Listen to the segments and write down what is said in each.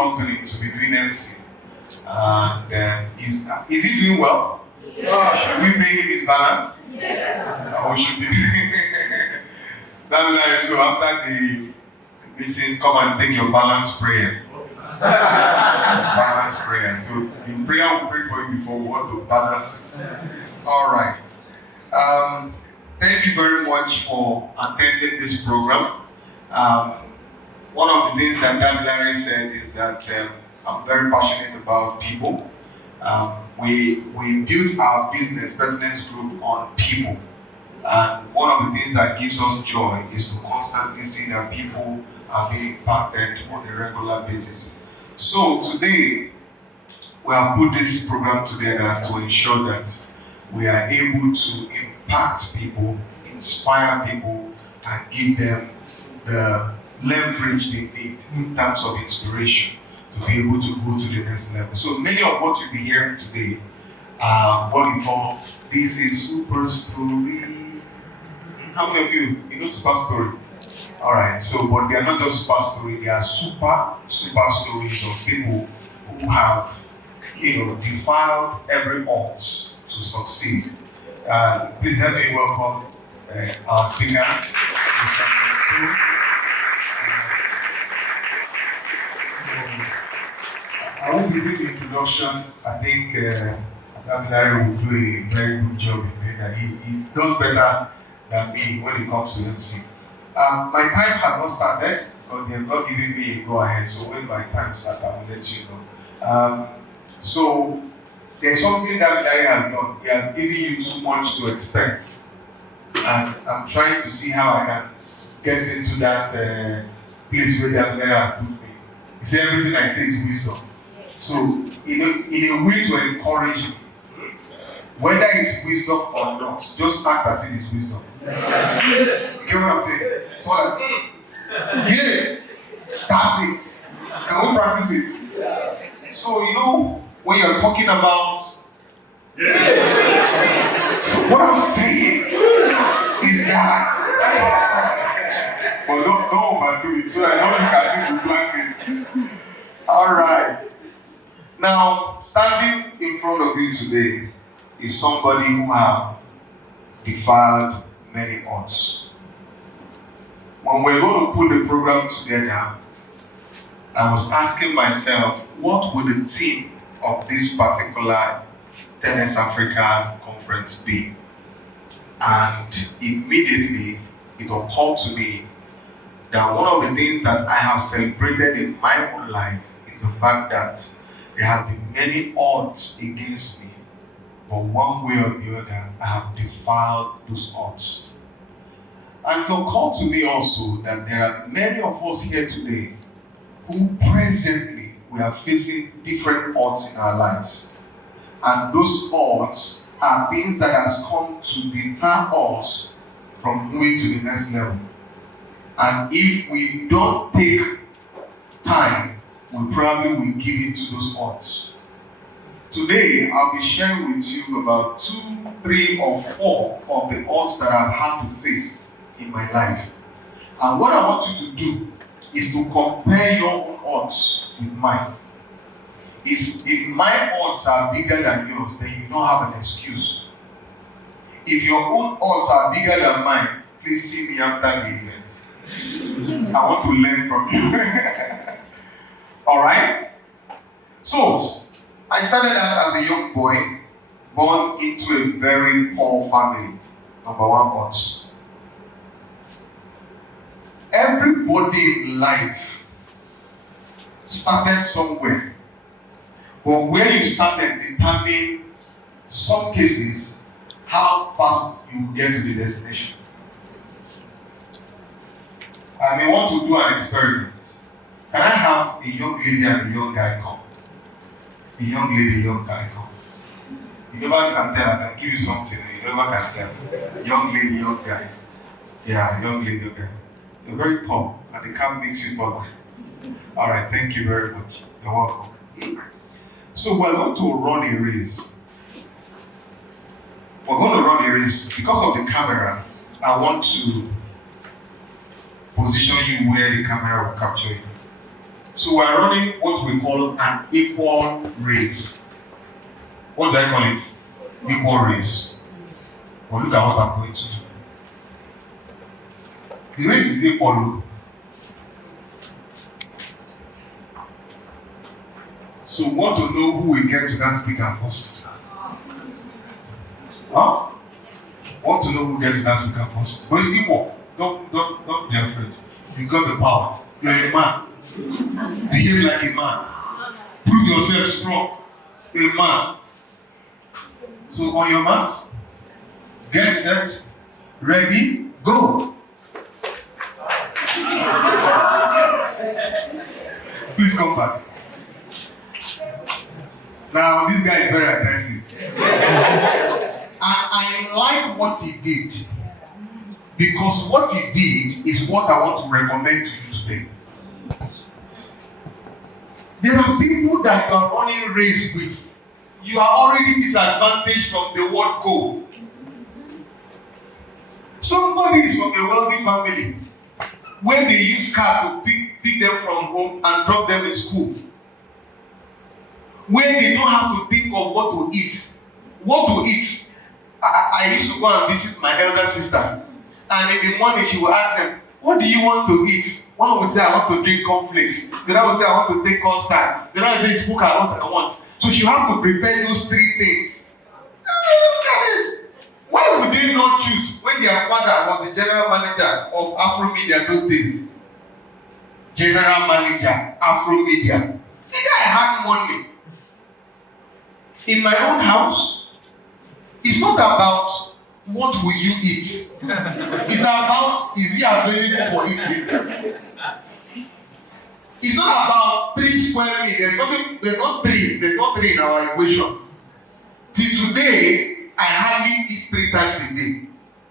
company to be doing MC. And is he doing well? Yes. Should we pay him his balance? Yes. Or should we? So after the meeting, come and take your balance prayer. Balance prayer. So the prayer will pray for you before we want to balance. All right. Thank you very much for attending this program. One of the things that Dan Larry said is that I'm very passionate about people. We built our business, Pertinence Group, on people. And one of the things that gives us joy is to constantly see that people are being impacted on a regular basis. So today, we have put this program together to ensure that we are able to impact people, inspire people, and give them the leverage they need in terms of inspiration to be able to go to the next level. So many of what you'll be hearing today are what we call this is super story. How many of you know super story? All right. So, but they are not just super story; they are super stories of people who have, defied every odds to succeed. Please help me welcome our speakers. I won't be doing the introduction. I think Larry will do a very good job in doing that. He does better than me when it comes to MC. My time has not started because they have not given me a go ahead. So when my time starts, I will let you know. So there's something that Larry has done. He has given you too much to expect. And I'm trying to see how I can get into that place where that Larry has put me. He said everything I say is wisdom. So in a way to encourage me, whether it's wisdom or not, just act as if it's wisdom. You get what I'm saying? So yeah, that's it. Can we practice it? So when you're talking about, so what I'm saying is that, but don't overdo it. So I know you can see the plan. All right. Now, standing in front of you today is somebody who has defied many odds. When we're going to put the program together, I was asking myself, what would the theme of this particular Tennis Africa conference be? And immediately it occurred to me that one of the things that I have celebrated in my own life is the fact that there have been many odds against me, but one way or the other, I have defied those odds. And it occurred to me also that there are many of us here today who presently we are facing different odds in our lives. And those odds are things that has come to deter us from moving to the next level. And if we don't take time, we probably will give in to those odds. Today, I'll be sharing with you about 2, 3, or 4 of the odds that I've had to face in my life. And what I want you to do is to compare your own odds with mine. If my odds are bigger than yours, then you don't have an excuse. If your own odds are bigger than mine, please see me after the event. I want to learn from you. Alright? So, I started out as a young boy, born into a very poor family. Number 1 odds. Everybody in life started somewhere. But where you started determines some cases how fast you get to the destination. I may want to do an experiment. Can I have a young lady and a young guy come? A young lady, a young guy come. You never can tell, I can give you something, you never can tell. Young lady, young guy. Yeah, young lady, young guy. You're very tall, and the camp makes you taller. Alright, thank you very much. You're welcome. So we're going to run a race. We're going to run a race. Because of the camera, I want to position you where the camera will capture you. So we're running what we call an equal race. What do I call it? Equal race. But look at what I'm going to do. The race is equal. So we want to know who will get to that speaker first. Huh? Want to know who gets to that speaker first. But it's equal. Don't be afraid. You got the power. You're a man. Behave like a man. Prove yourself strong. You're a man. So on your marks, get set, ready, go. Please come back. Now this guy is very aggressive. And I like what he did. Because what he did is what I want to recommend to you today. There are people that you are running race with. You are already disadvantaged from the word go. Somebody is from a wealthy family where they use car to pick them from home and drop them in school. Where they don't have to think of what to eat. What to eat. I used to go and visit my elder sister. And in the morning she would ask them, what do you want to eat? One would say, I want to drink cornflakes. The other would say, I want to take custard. The other would say, it's cook what I want. So she have to prepare those three things. Why would they not choose when their father was the general manager of Afro Media those days? General manager, Afro Media. The guy had money. In my own house, it's not about what will you eat. It's about, is he available for eating? It's not about 3 square meters. There's not three in our equation. Till today, I hardly eat 3 times a day.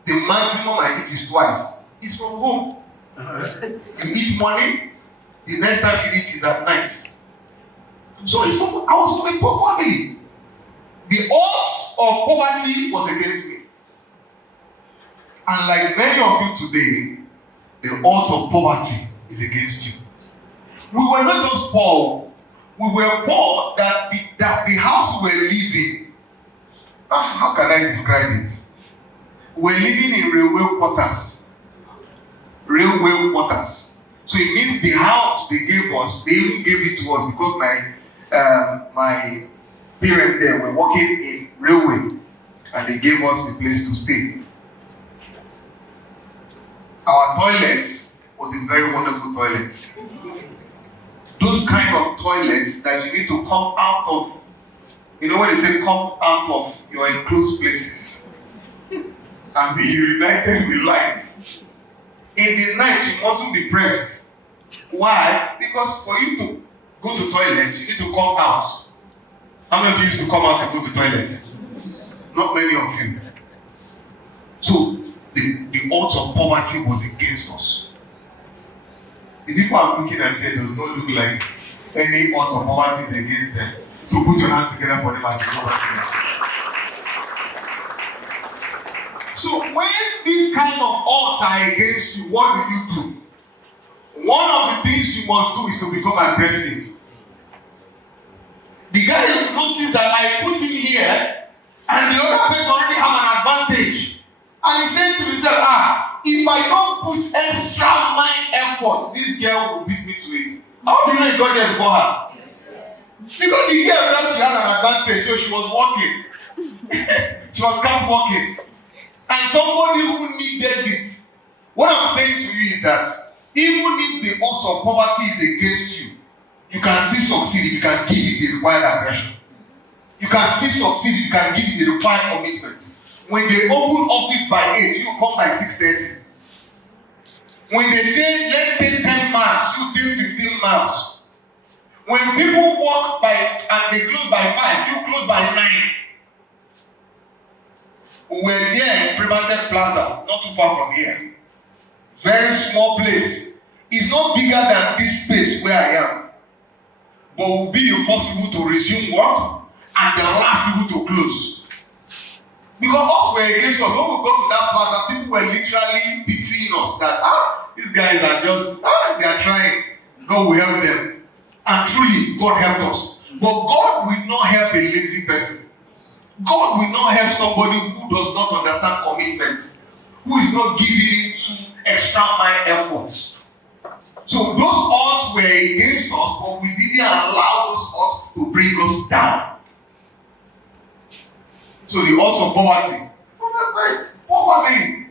The maximum I eat is twice. It's from home. You eat morning, the next time you eat is at night. So I was from a poor family. The odds of poverty was against me. And like many of you today, the odds of poverty is against you. We were not just poor. We were poor that the house we were living. How can I describe it? We were living in railway quarters. Railway quarters. So it means the house they gave us, they even gave it to us because my parents there were working in railway and they gave us the place to stay. Our toilets was a very wonderful toilet. Those kind of toilets that you need to come out of, you know when they say come out of your enclosed places and be reunited with lights. In the night you mustn't be pressed. Why? Because for you to go to toilet, you need to come out. How many of you used to come out and go to toilet? Not many of you. So the odds of poverty was against us. The people I'm looking at here does not look like any odds of poverty is against them. So put your hands together for them as they go back. So when these kind of odds are against you, what do you do? One of the things you must do is to become aggressive. The guy noticed that I put him here and the other person already have an advantage. And he said to himself, if I don't put extra mind effort, this girl will beat me to it. How do you know he got there before her? Yes. Because the girl felt she had an advantage, so she was walking. She was camp walking. And somebody who needed it. What I'm saying to you is that even if the odds of poverty is against you, you can still succeed if you can give it the required aggression. You can still succeed if you can give it the required commitment. When they open office by 8, you come by 6:30. When they say, let's take 10 miles, you take 15 miles. When people walk by and they close by 5, you close by 9. We were there in Privated Plaza, not too far from here. Very small place. It's not bigger than this space where I am. But we'll be the first people to resume work and the last people to close. Because us were against us. When we go to that plaza, people were literally pitying us that, these guys are just, they are trying. God will help them. And truly, God helped us. But God will not help a lazy person. God will not help somebody who does not understand commitment, who is not giving into extra mile effort. So those odds were against us, but we didn't allow those odds to bring us down. So the odds of poverty. Poor family.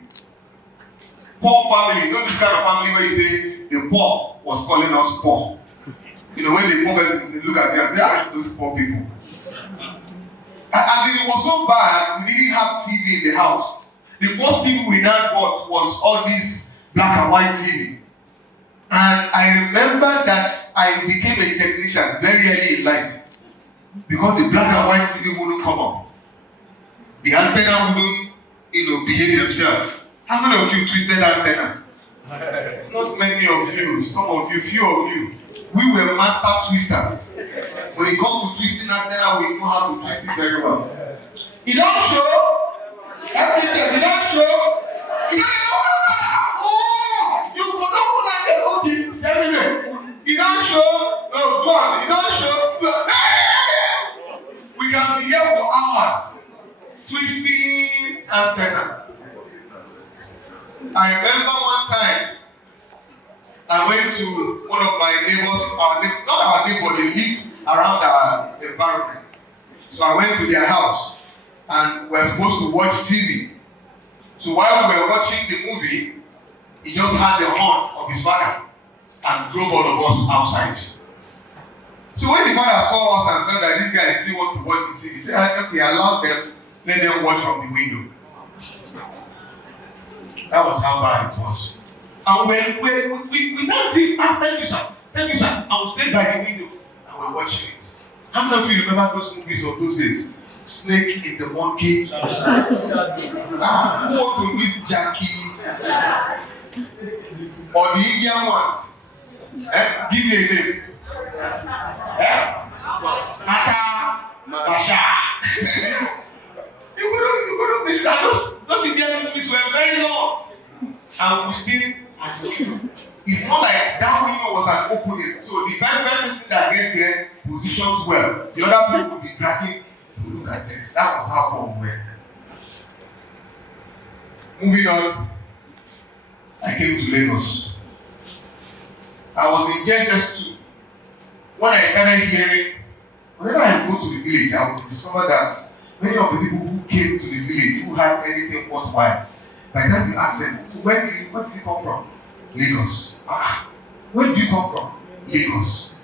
Poor family. You know this kind of family where you say the poor was calling us poor. You know, when the poor person look at you and say, those poor people. And it was so bad, we didn't have TV in the house. The first thing we now got was all this black and white TV. And I remember that I became a technician very early in life. Because the black and white TV wouldn't come up. The antenna wouldn't, behave themselves. How many of you twisted antenna? Not many of you. Some of you, few of you. We were master twisters. When it comes to twisting antenna, we know how to twist it very well. You don't show. Everything. You don't show. You don't show. Oh, you don't put that there. Okay, tell me that. You don't show. No, go on. You don't show. We can be here for hours twisting antenna. I remember one time I went to one of my neighbors, not our neighbor, they live around our environment. So I went to their house and we were supposed to watch TV. So while we were watching the movie, he just had the horn of his father and drove all of us outside. So when the father saw us and felt that this guy still want to watch the TV, he said, okay, allow them, let them watch from the window. That was how bad it was. And we now think, thank you, sir. Thank you, sir. I was staying by the window and we're watching it. How many of you remember those movies of those days? Snake in the Monkey. Who want to miss Jackie? Or the Indian ones? Give me a name. Ata Basha. You couldn't miss that. Those Indian movies were very long. And we still at the window. It's not like that window was an opening. So the very person that gets there positions well. The other people will be dragging to look at it. That was how poor we were. Moving on, I came to Lagos. I was in JSS2. When I started hearing, whenever I go to the village, I would discover that many of the people who came to the village who had anything worthwhile, by the time you ask them, where do you come from? Lagos. Where do you come from? Lagos.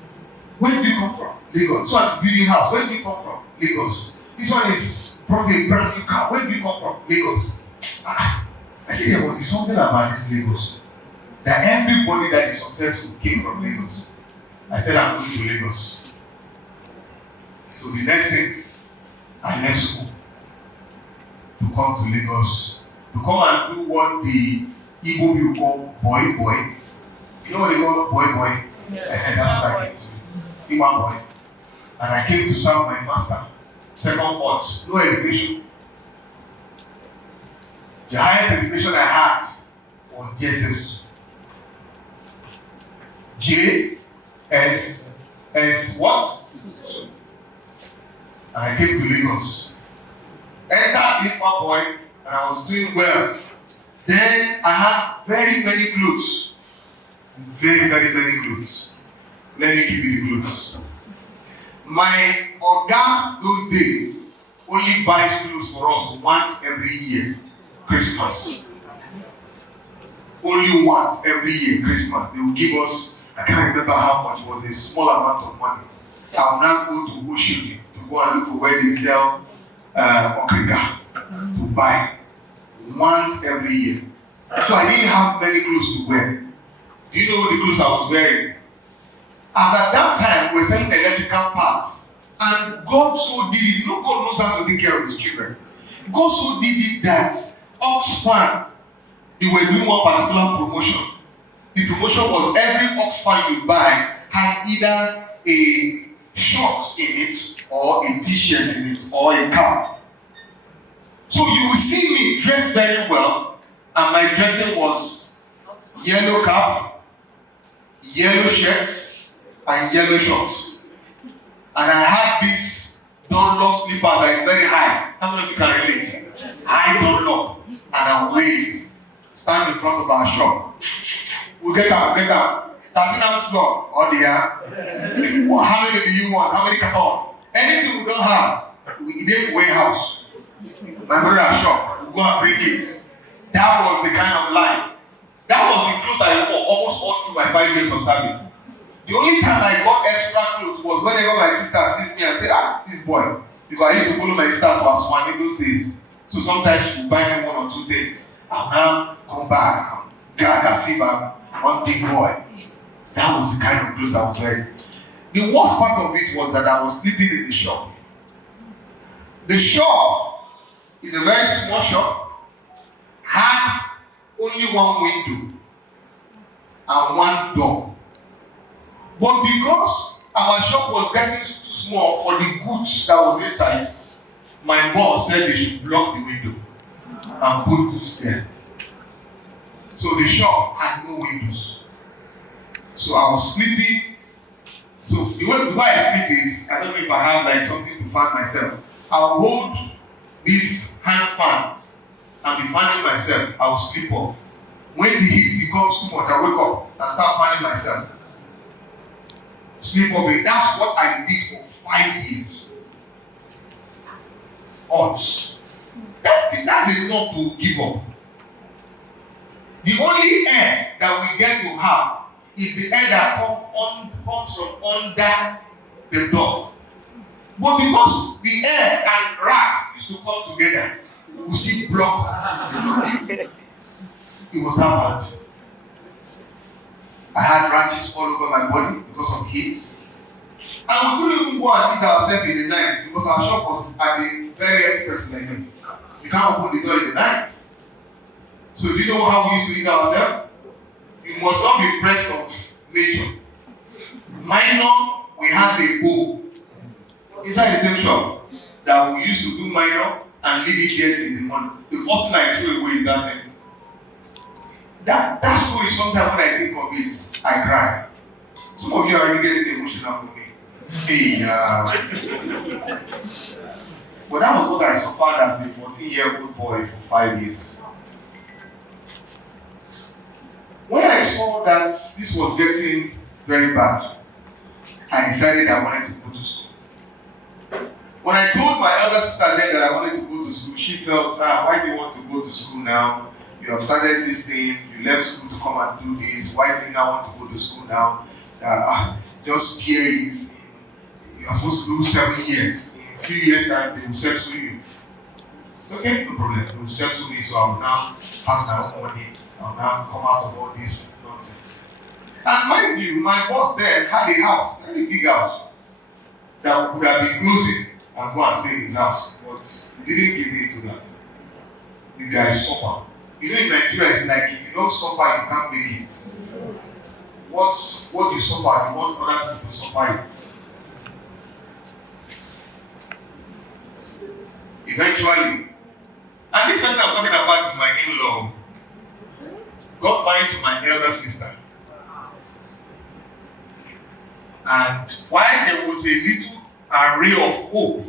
Where do you come from? Lagos. So at the building house, where do you come from? Lagos. This one is probably a brand new car. Where do you come from? Lagos. I say there must be something about this Lagos. That everybody that is successful came from Lagos. I said I'm going to Lagos. So the next thing, I left school to come to Lagos. To come and do what the Igbo people call boy. You know what they call boy? Yes. That's what I came to do. Igbo boy. And I came to serve my master. Second course. No education. The highest education I had was JSS2. JSS what? And I came to Lagos. Entered Igbo boy. And I was doing well. Then I had very many clothes. Very many clothes. Let me give you the clothes. My Oga those days only buys clothes for us once every year. Christmas. Only once every year, Christmas. They will give us, I can't remember how much, it was a small amount of money. I will now go to Oshodi to go and look for where they sell Okrika to buy once every year. So I didn't have many clothes to wear. Do you know the clothes I was wearing? As at that time, we were selling electrical parts. And God so did it. You know, God knows how to take care of his children. God so did it that Oxfam, they were doing one particular promotion. The promotion was every Oxfam you buy had either a short in it, or a t-shirt in it, or a cap. So you will see me dressed very well, and my dressing was yellow cap, yellow shirt, and yellow shorts. And I had this Dunlop slippers that is very high. How many of you can relate? High Dunlop. And I wait, stand in front of our shop. We'll get out. 13 ounce block or there. Well, how many do you want? How many carton? Anything we don't have, we need a warehouse. My brother shop, we'll go and bring it. That was the kind of life. That was the clothes I wore almost all through my 5 years of serving. The only time I got extra clothes was whenever my sister sees me and say, this boy. Because I used to follow my sister to Aswan in those days. So sometimes she would buy me 1 or 2 things. And now come back and gather silver, one big boy. That was the kind of clothes I was wearing. The worst part of it was that I was sleeping in the shop. The shop is a very small shop, had only one window and one door. But because our shop was getting too small for the goods that was inside, my boss said they should block the window and put goods there. So the shop had no windows. So I was sleeping. So the way I sleep is, I don't know if I have like something to fan myself. I'll hold this hand fan and be fanning myself. I will sleep off. When the heat becomes too much, I wake up and start fanning myself. Sleep off. That's what I did for 5 years. Odds. That's enough to give up. The only air that we get to have is the air that comes from under the door. But because the air and rats used to come together, we still block the door. It was that bad. I had rashes all over my body because of heat. And we couldn't even go and eat ourselves in the night because our shop was at the very express like this. You can't open the door in the night. So do you know how we used to eat ourselves? You must not be pressed of nature. Minor, we had a bowl inside the same shop that we used to do minor and leave it there in the morning. The first thing I threw away is that thing. That story, sometimes when I think of it, I cry. Some of you are already getting emotional for me. Hey, but that was what I suffered as a 14-year-old boy for 5 years. When I saw that this was getting very bad, I decided I wanted to go to school. When I told my elder sister then that I wanted to go to school, she felt, why do you want to go to school now? You have started this thing, you left school to come and do this, why do you now want to go to school now? Just hear it. You are supposed to do 7 years. In a few years' time, they will settle you. It's okay, no problem. They will settle me, so I will now have my own money. I will now come out of all this nonsense. And mind you, my boss there had a house, very big house, that would have been closing and go and stay in his house. But he didn't give me to that. The guy suffer. You know, in Nigeria, it's like if you don't suffer, you can't make it. What you suffer, you want other people to suffer it. Eventually, and this person I'm talking about is my in-law. Got married to my elder sister. And why there was a little array of hope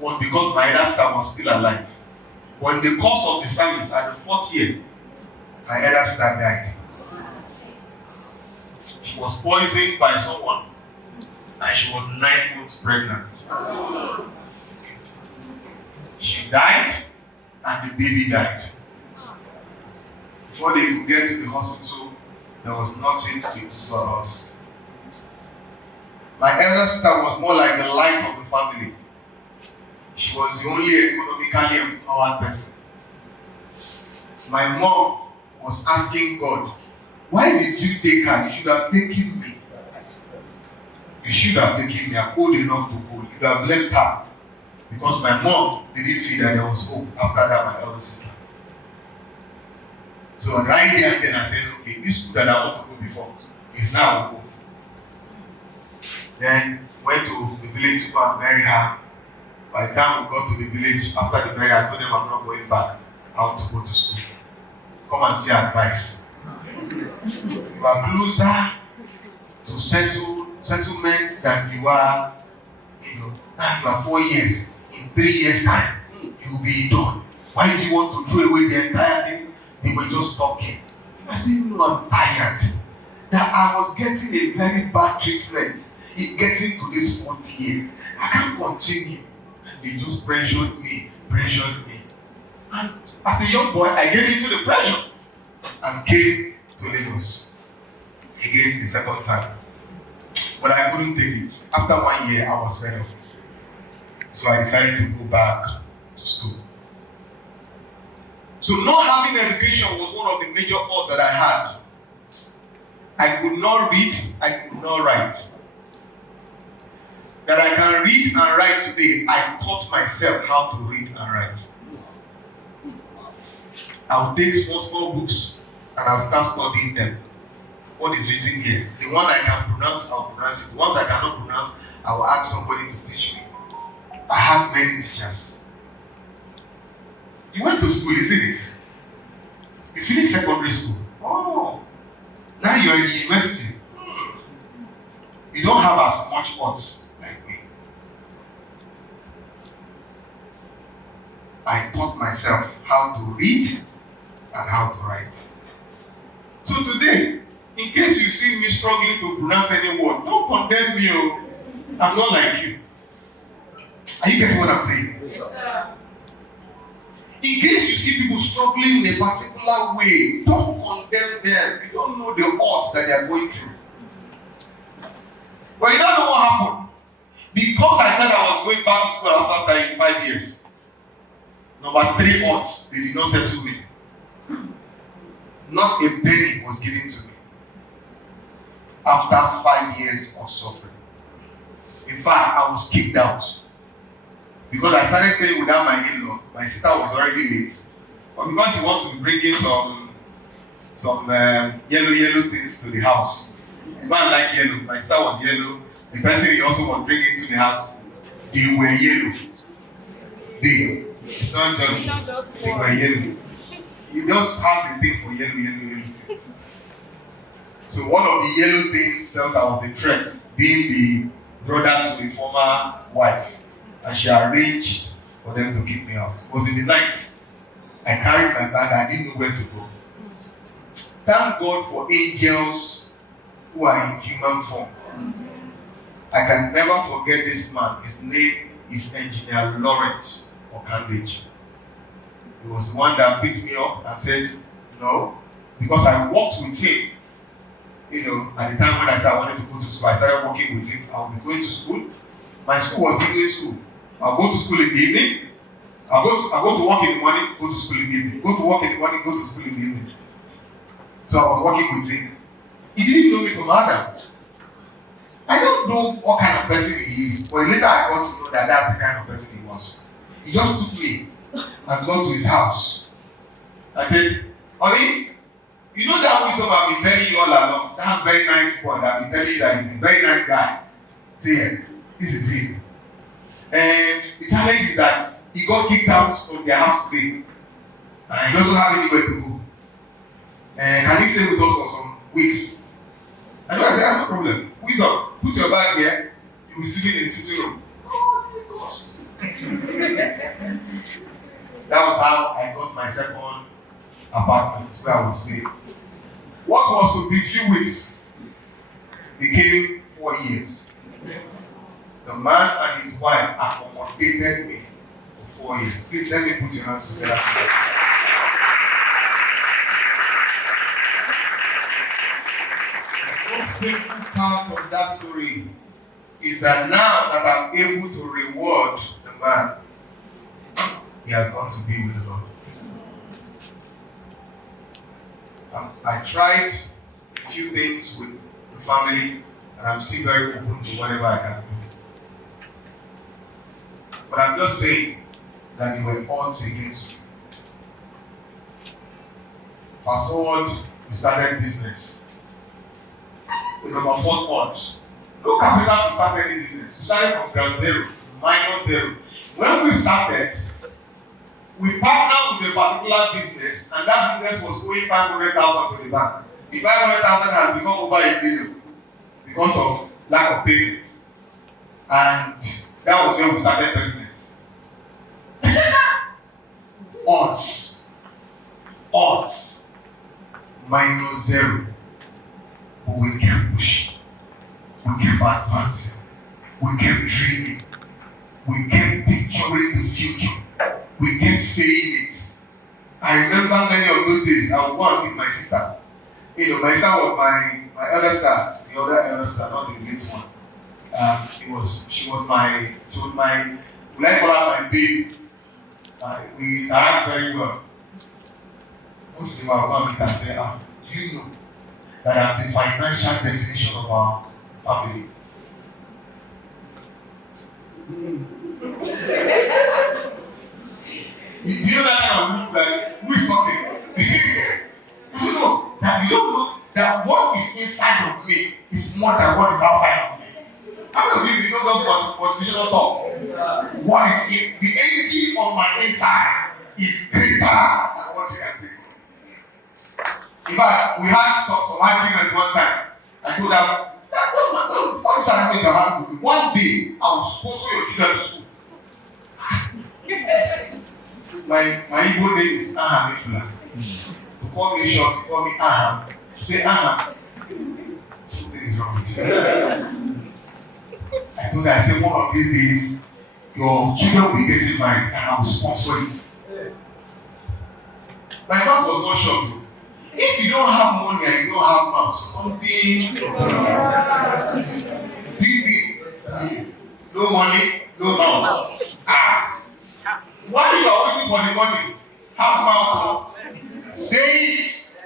was because my elder sister was still alive. But in the course of the service, at the 4th year, my elder sister died. She was poisoned by someone, and she was 9 months pregnant. She died, and the baby died. Before they could get to the hospital, there was nothing to do about it. My elder sister was more like the light of the family. She was the only economically empowered person. My mom was asking God, why did you take her? You should have taken me. You should have taken me. I'm old enough to hold. You have left her. Because my mom didn't feel that there was hope after that, my elder sister. So right there and then I said, okay, this school that I want to go before is now home. Then went to the village to go and bury her. By the time we got to the village, after the burial, I told them I'm not going back. I want to go to school. Come and see advice. You are closer to settle settlement that you are, now you are 4 years. In 3 years' time, you will be done. Why do you want to throw away the entire thing? They were just talking. I said, no, I'm tired. That I was getting a very bad treatment. It getting to this 4th year. I can't continue. And they just pressured me. And as a young boy, I gave into the pressure and came to Lagos. Again, the second time. But I couldn't take it. After 1 year, I was fed up. So I decided to go back to school. So not having education was one of the major odds that I had. I could not read, I could not write. That I can read and write today, I taught myself how to read and write. I'll take small books and I'll start studying them. What is written here? The one I can pronounce, I'll pronounce it. The ones I cannot pronounce, I will ask somebody to teach me. I had many teachers. You went to school, isn't it? You finished secondary school. Oh, now you're in the university. You don't have as much odds like me. I taught myself how to read and how to write. So today, in case you see me struggling to pronounce any word, don't condemn me. I'm not like you. Are you getting what I'm saying? Yes, sir. In case you see people struggling in a particular way, don't condemn them. You don't know the odds that they are going through. But you don't know what happened. Because I said I was going back to school after 5 years. Number 3 odds, they did not settle me. Not a penny was given to me. After 5 years of suffering. In fact, I was kicked out. Because I started staying without my in-law, my sister was already late. But because she wants to bring in some yellow things to the house. The man liked yellow. My sister was yellow. The person he also was bringing to the house, they were yellow. It's not just they were yellow. He just has a thing for yellow things. So one of the yellow things felt I was a threat, being the brother to the former wife. And she arranged for them to kick me out. It was in the night. I carried my bag. I didn't know where to go. Thank God for angels who are in human form. I can never forget this man. His name is Engineer Lawrence Okandage. He was the one that picked me up and said, no, because I walked with him. At the time when I said I wanted to go to school, I started working with him. I'll be going to school. My school was evening school. I'll go to school in the evening. I'll go to work in the morning, go to school in the evening. Go to work in the morning, go to school in the evening. So I was working with him. He didn't know me from Adam. I don't know what kind of person he is, but later I got to know that that's the kind of person he was. He just took me and got to his house. I said, honey, you know that wisdom I've been telling you all along, that very nice boy that I've been telling you that he's a very nice guy. See, this is him. And the challenge is that he got kicked out from their house today. And he doesn't have anywhere to go. And can he stay with us for some weeks? And I said, no problem. Wisdom, put your bag here. You'll be sitting in the sitting room. Oh, my gosh. That was how I got my second apartment where I was staying. What was to be a few weeks became 4 years. The man and his wife accommodated me for 4 years. Please let me put your hands together. The most painful part of that story is that now that I'm able to reward the man, he has gone to be with the Lord. I tried a few things with the family, and I'm still very open to whatever I can do. But I'm just saying that there were odds against me. Fast forward, we started business. The number 4 odds. No capital to start any business. We started from ground zero, -0. When we started, we partnered with a particular business, and that business was owing 500,000 to the bank. The 500,000 has become over 1 billion because of lack of payments. And that was when we started business. Odds. Minus 0. But we kept pushing. We kept advancing. We kept dreaming. We kept picturing the future. We kept saying it. I remember many of those days. I would go and meet my sister. You know, my sister was my elder sister, the other elder sister, not the late one. She was my, would I call her my babe? We interacted very well. Once in a while, I can say, do you know that I'm the financial definition of our family? You know that kind of look like, who is talking? You know that you don't know that what is inside of me is more than what is outside of me. How many of you know those motivational talk? What is in the engine of my inside is greater than what you can think. In fact, we had some argument one time. I told them, what is happening to happen? One day, I will sponsor your children to school. My Igbo name is Aham Ifula. To call me short, to call me Aham. Say Aham. Something is wrong with you. I told her, I said, one of these days, your children will be getting married and I will sponsor it. My mom was not shocked. If you don't have money and you don't have mouth, something big, no money, no mouth. While you are waiting for the money, have mouth. Say it.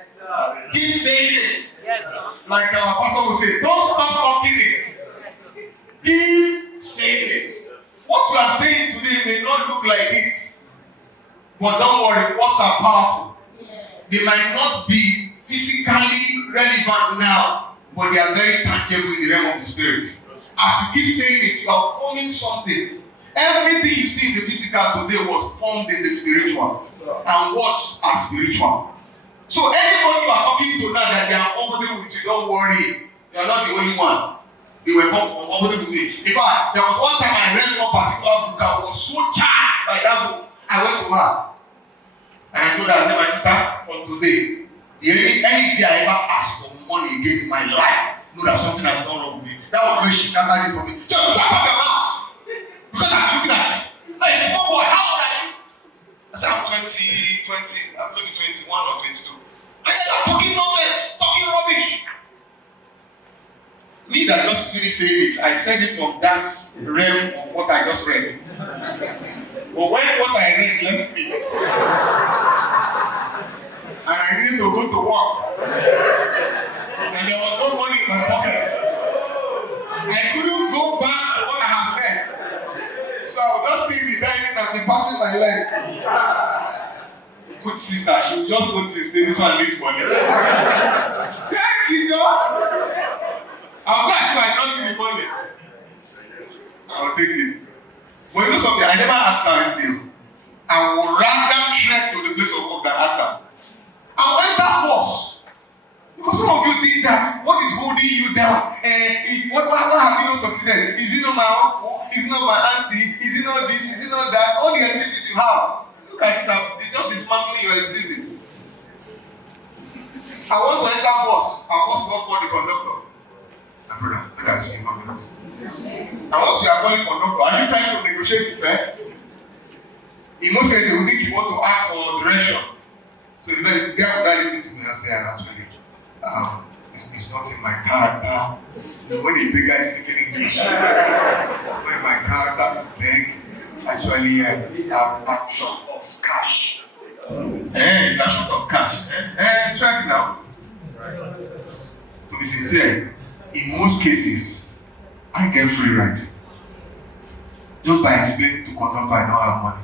Keep saying it. Like our pastor will say, don't stop talking it. Keep saying it. What you are saying today may not look like it. But don't worry, words are powerful. They might not be physically relevant now, but they are very tangible in the realm of the spirit. As you keep saying it, you are forming something. Everything you see in the physical today was formed in the spiritual. And words are spiritual. So anybody you are talking to now that they are comfortable with you, don't worry. You are not the only one. They were comfortable with me. In fact, there was one time I read one particular book that was so charged by that book. I went to her. And I told her, I said, my sister, from today, any day I ever ask for money again in my life, know that something has done wrong with me. That was when she scattered it for me. Just shut up your mouth. Because I'm looking at you. Hey, small boy, how old are you? I said, I'm 20, I'm maybe 21 or 22. I said, I'm talking nonsense, talking rubbish. Me that just finished saying it, I said it from that realm of what I just read. But when what I read left me, and I needed to go to work, and there was no money in my pocket, I couldn't go back to what I have said. So I was just thinking, dining and departing my leg. Good sister, she will just go to the station and leave money. Thank you, God. I'll go and see I don't see the money. I'll take it. But you know something, I never asked her anything. I will rather trek to the place of work than ask her. I will enter bus. Because some of you think that what is holding you down? What have you not succeeded? Is it not my uncle? Is it not my auntie? Is it not this? Is it not that? All the excuses you have. Look at it now. It's just dismantling your excuses. I want to enter bus. I first of all call the conductor. My brother, look at you, my brothers. And once you are calling conductor, are you trying to negotiate the fare? In most cases, they will think you want to ask for direction. So the guy will listen to me and say, actually, it's not in my character. When the big guy is speaking English, it's not in my character to beg. Actually, I'm short of cash. You're short of cash. Track now. To be sincere, in most cases, I get free ride. Just by explaining to conductor I don't have money.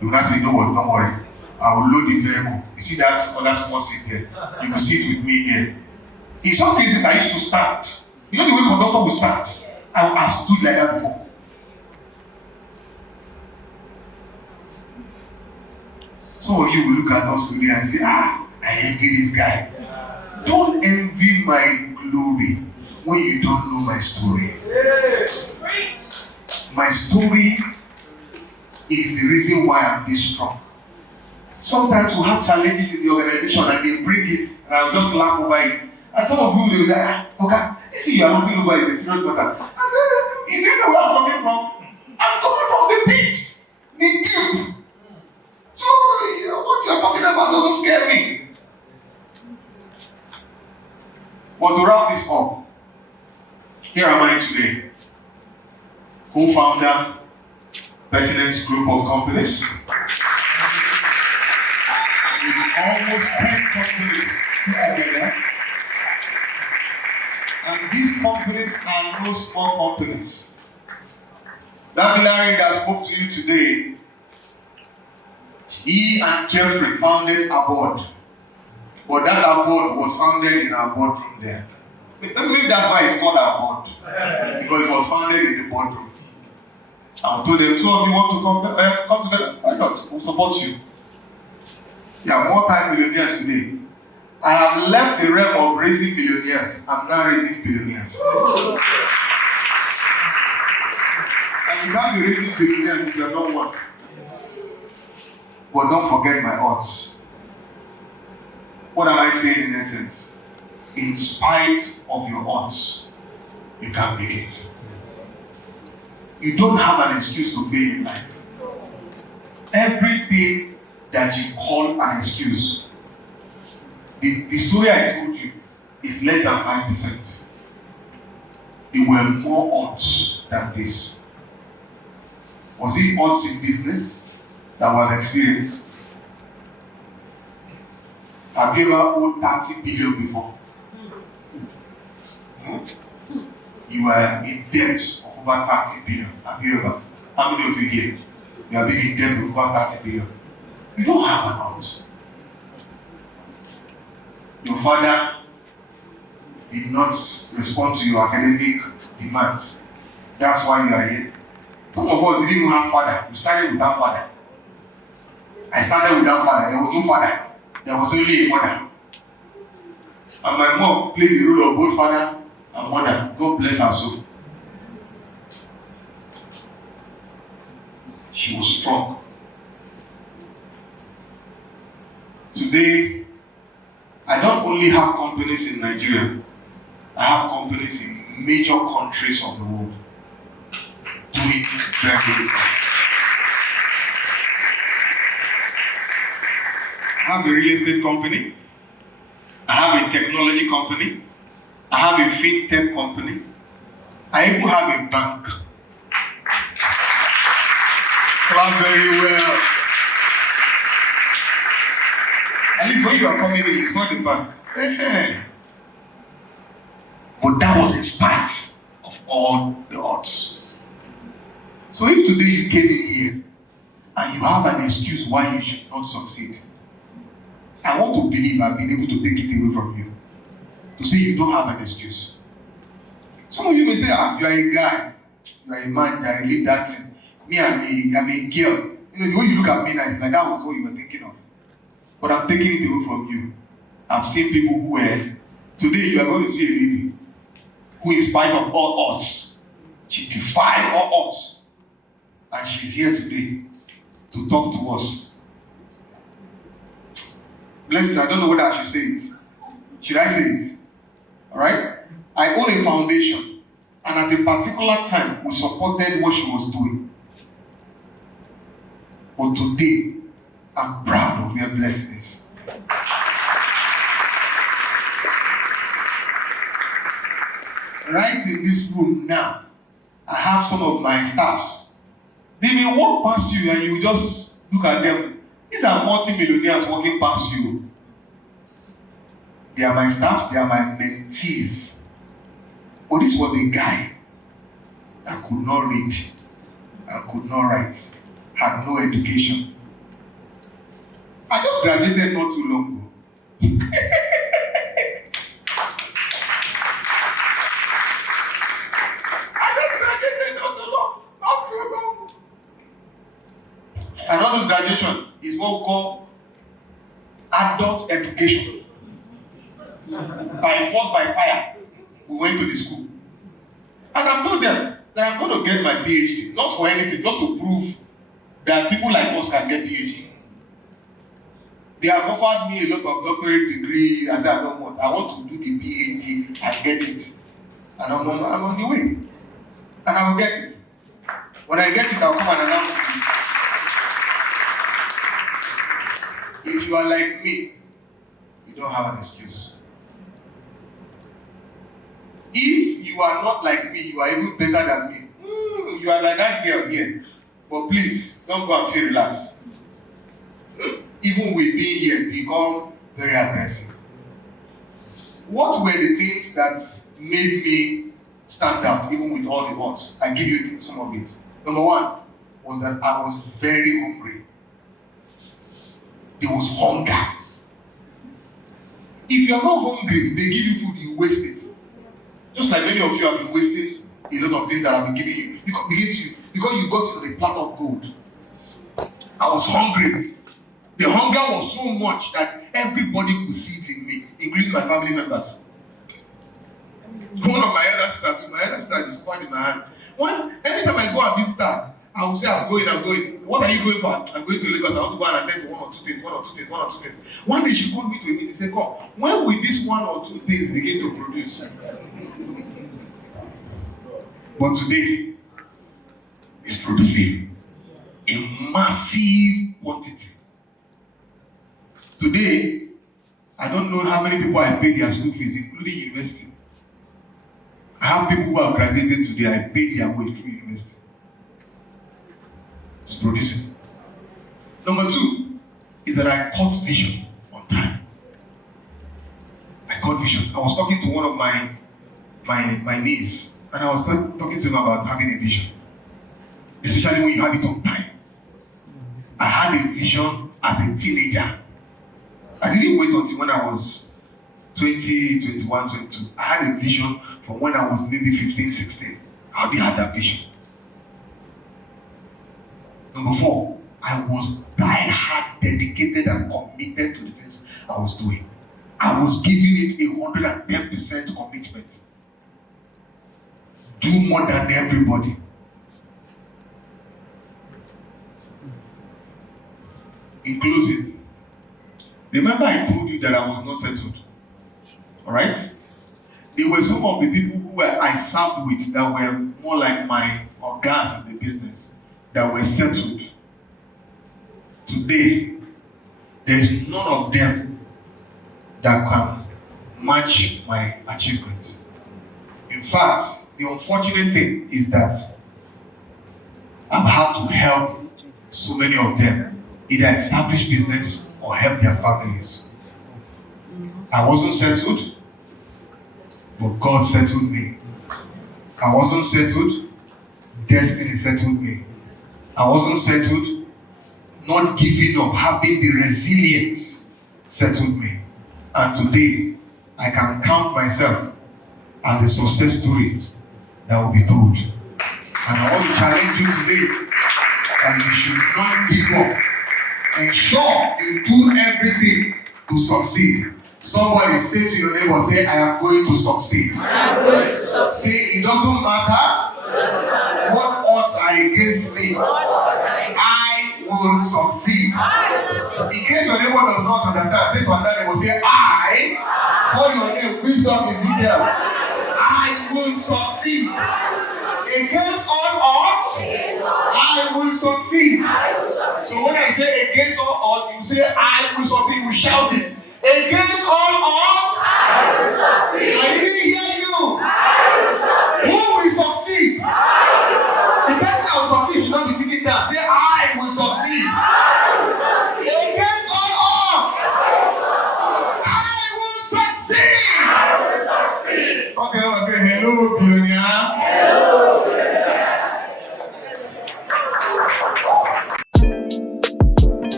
You will not say, no, don't worry. I will load the vehicle. You see that other small seat there? You will sit with me there. In some cases, I used to stand. You know the way conductor will stand? I stood like that before. Some of you will look at us today and say, I envy this guy. Don't envy my glory. when you don't know my story. My story is the reason why I'm this strong. Sometimes we have challenges in the organization and they bring it and I'll just laugh over it. And some of you will be like, okay, this is you are laughing over it, it's a serious matter. I said, you don't know where I'm coming from? I'm coming from the pit, the deep. So what you're talking about doesn't scare me. But to wrap this up, here am I today, co-founder, pertinent group of companies. With almost 10 companies together. And these companies are no small companies. That Larry that spoke to you today, he and Jeffrey founded a board. But that board was founded in our boardroom there. Maybe that's why it's called our board. Because it was founded in the boardroom. I told them, 2 of you want to come together? Why not? We'll support you. Yeah, multi-millionaires today. I have left the realm of raising millionaires. I'm now raising billionaires. And you can't be raising billionaires if you're not one. But don't forget my odds. What am I saying in essence? In spite of your odds, you can make it. You don't have an excuse to fail in life. Everything that you call an excuse, the story I told you is less than 5%. There were more odds than this. Was it odds in business that we have experienced? Have you ever owed 30 billion before? You are in debt of over 30 billion. Have you ever? How many of you here? You have been in debt of over 30 billion. You don't have an out. Your father did not respond to your academic demands. That's why you are here. Some of us didn't even have father. We started without father. I started without father. There was no father. There was only a mother. And my mom played the role of both father and mother. God bless her soul. She was strong. Today, I don't only have companies in Nigeria, I have companies in major countries of the world doing very well. I have a real estate company, I have a technology company, I have a fintech company, I even have a bank. Clap very well. At least when you are coming in, you saw the bank. But that was in spite of all the odds. So if today you came in here and you have an excuse why you should not succeed, I want to believe I've been able to take it away from you. To say you don't have an excuse. Some of you may say, you are a guy, you are a man, you are a lead that thing. Me, I'm a girl. You know, the way you look at me now, it's like that was what you were thinking of. But I'm taking it away from you. I've seen people who were, today you are going to see a lady who, in spite of all odds, she defied all odds. And she's here today to talk to us. Blessing, I don't know whether I should say it. Should I say it? Alright? I own a foundation. And at a particular time, we supported what she was doing. But today, I'm proud of your blessings. Right in this room now, I have some of my staffs. They may walk past you and you just look at them. These are multi-millionaires walking past you. They are my staff, they are my mentees. But this was a guy that could not read and could not write, had no education. I just graduated not too long ago. And all this graduation is what we call adult education. By force, by fire. we went to the school. And I told them that I'm going to get my PhD, not for anything, just to prove that people like us can get PhD. They have offered me a lot of doctorate degree. I said, I don't want. I want to do the PhD and get it. And I'm on the way. And I will get it. When I get it, I'll come and announce it. If you are like me, you don't have an excuse. If you are not like me, you are even better than me. You are like that girl here. But please, don't go and feel relaxed. Even with being here, become very aggressive. What were the things that made me stand out, even with all the odds? I give you some of it. Number one was that I was very hungry. There was hunger. If you're not hungry, they give you food, you waste it. Just like many of you have been wasting a lot of things that I've been giving you. Because you got to the platter of gold. I was hungry. The hunger was so much that everybody could see it in me, including my family members. One of my elder sister is quite in my hand. Anytime I go and visit her, I will say, I'm going. What are you going for? I'm going to Lagos. I want to go and attend to one or two things. One day she called me to a meeting and said, God, when will this 1 or 2 things begin to produce? But today, it's producing a massive quantity. Today, I don't know how many people I paid their school fees, including university. I have people who have graduated today, I paid their way through university. It's producing. Number 2 is that I caught vision on time. I caught vision. I was talking to one of my niece, and I was talking to him about having a vision. Especially when you have it on time. I had a vision as a teenager. I didn't wait until when I was 20, 21, 22. I had a vision from when I was maybe 15, 16. I already had that vision. Number 4, I was die-hard, dedicated and committed to the things I was doing. I was giving it 110% commitment. Do more than everybody. In closing, remember I told you that I was not settled. Alright? There were some of the people who I served with that were more like my organs in the business, that were settled. Today, there is none of them that can match my achievements. In fact, the unfortunate thing is that I've had to help so many of them either establish business or help their families. I wasn't settled, but God settled me. I wasn't settled, destiny settled me. I wasn't settled, not giving up, having the resilience settled me. And today, I can count myself as a success story that will be told. And I want to challenge you today that you should not give up. Ensure you do everything to succeed. Somebody say to your neighbor, say, I am going to succeed. I am going to succeed. Say, it doesn't matter what odds are against me. I will succeed. In case your neighbor does not understand, say to another neighbor, say, I, call your name, wisdom Ezekiel. I will succeed. Against all odds, I will succeed. So when I say against all odds, you say I will succeed. You shout it. Against all